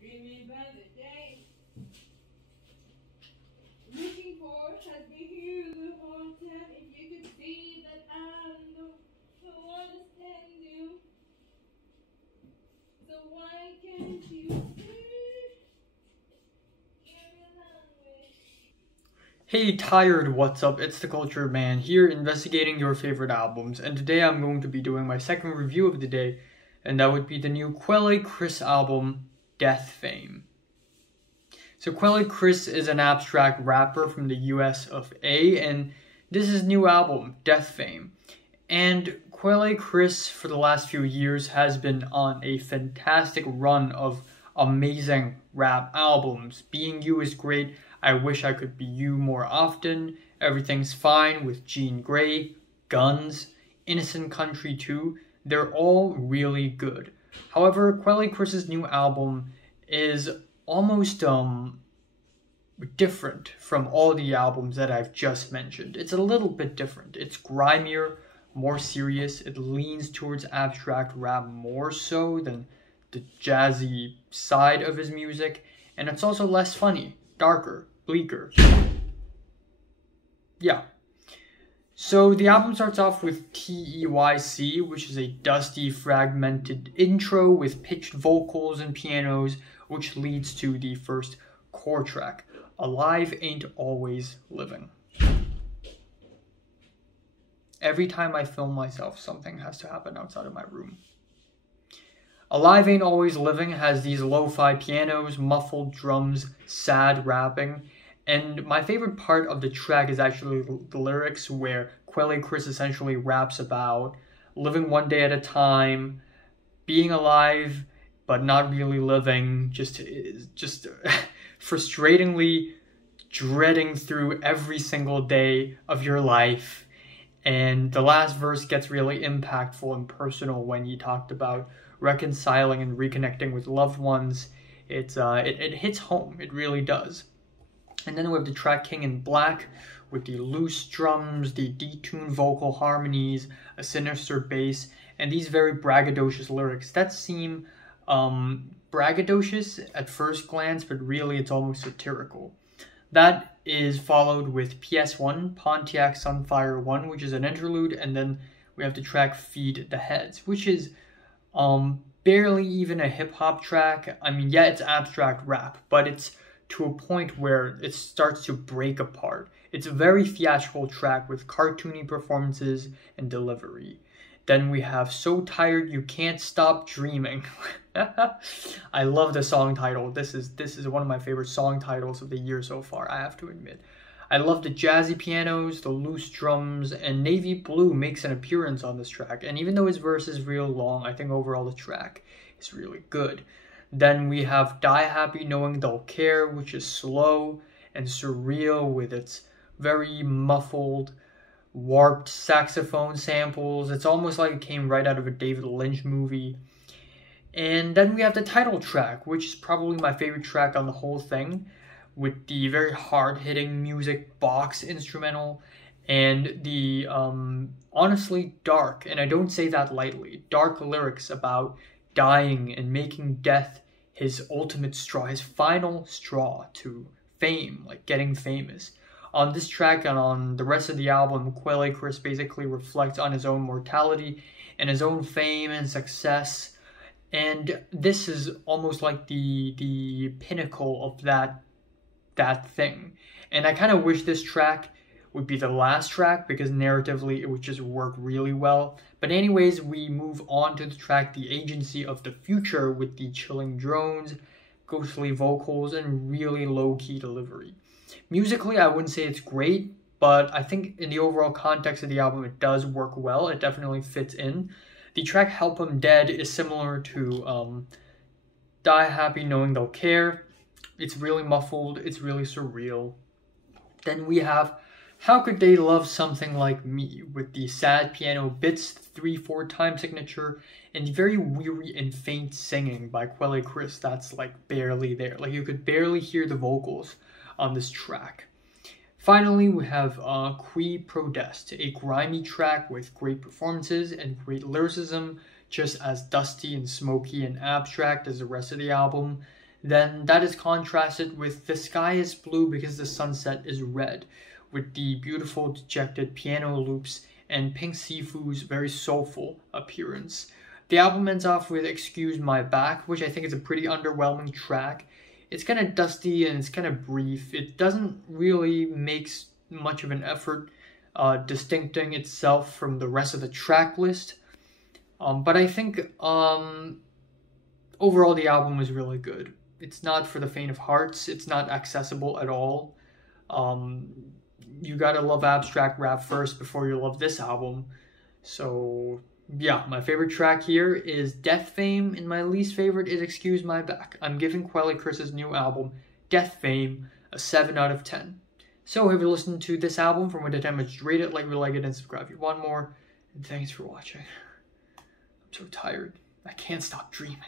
Dreaming about the day. Looking for has been here the whole time. If you could see that I'm the one to stand you. So why can't you see? Hey Tired, what's up? It's the Culture Man here investigating your favorite albums, and today I'm going to be doing my second review of the day, and that would be the new Quelle album, Deathfame. So Quelle is an abstract rapper from the US of A, and this is his new album, Deathfame. And Quelle for the last few years has been on a fantastic run of amazing rap albums. Being You is great, I Wish I Could Be You More Often, Everything's Fine with Jean Grey, Guns, Innocent Country 2, they're all really good. However, Quelle's new album is almost different from all the albums that I've just mentioned. It's a little bit different. It's grimier, more serious. It leans towards abstract rap more so than the jazzy side of his music, and it's also less funny, darker, bleaker. Yeah. So the album starts off with TEYC, which is a dusty, fragmented intro with pitched vocals and pianos, which leads to the first core track, Alive Ain't Always Living. Every time I film myself, something has to happen outside of my room. Alive Ain't Always Living has these lo-fi pianos, muffled drums, sad rapping, and my favorite part of the track is actually the lyrics where Quelle essentially raps about living one day at a time, being alive but not really living, just frustratingly dreading through every single day of your life. And the last verse gets really impactful and personal when he talked about reconciling and reconnecting with loved ones. It hits home, it really does. And then we have the track King in Black with the loose drums, the detuned vocal harmonies, a sinister bass, and these very braggadocious lyrics that seem braggadocious at first glance, but really it's almost satirical. That is followed with PS1, Pontiac Sunfire 1, which is an interlude, and then we have the track Feed the Heads, which is barely even a hip-hop track. I mean, yeah, it's abstract rap, but it's to a point where it starts to break apart. It's a very theatrical track with cartoony performances and delivery. Then we have So Tired You Can't Stop Dreaming. I love the song title. This is one of my favorite song titles of the year so far, I have to admit. I love the jazzy pianos, the loose drums, and Navy Blue makes an appearance on this track. And even though his verse is real long, I think overall the track is really good. Then we have Die Happy Knowing They'll Care, which is slow and surreal with its very muffled, warped saxophone samples. It's almost like it came right out of a David Lynch movie. And then we have the title track, which is probably my favorite track on the whole thing, with the very hard-hitting music box instrumental and the honestly dark, and I don't say that lightly, dark lyrics about dying and making death his ultimate straw, his final straw to fame, like getting famous. On this track and on the rest of the album, Quelle basically reflects on his own mortality and his own fame and success. And this is almost like the pinnacle of that thing. And I kind of wish this track would be the last track because narratively it would just work really well. But anyways, we move on to the track The Agency of the Future with the chilling drones, ghostly vocals, and really low-key delivery. Musically, I wouldn't say it's great, but I think in the overall context of the album, it does work well. It definitely fits in. The track Help 'Em Dead is similar to Die Happy Knowing They'll Care. It's really muffled, it's really surreal. Then we have How Could They Love Something Like Me with the sad piano bits, 3/4 time signature, and very weary and faint singing by Quelle that's like barely there. Like you could barely hear the vocals on this track. Finally, we have Qui Prodest, a grimy track with great performances and great lyricism, just as dusty and smoky and abstract as the rest of the album, then that is contrasted with The Sky is Blue Because the Sunset is Red, with the beautiful dejected piano loops and Pink Sifu's very soulful appearance. The album ends off with Excuse My Back, which I think is a pretty underwhelming track. It's kind of dusty and it's kind of brief. It doesn't really make much of an effort distincting itself from the rest of the track list. But I think overall the album is really good. It's not for the faint of hearts. It's not accessible at all. You gotta love abstract rap first before you love this album. So yeah, my favorite track here is Deathfame, and my least favorite is Excuse My Back. I'm giving Quelle Chris's new album, Deathfame, a 7 out of 10. So if you listened to this album from what time, rate it, like it, and subscribe if you want more. And thanks for watching. I'm so tired. I can't stop dreaming.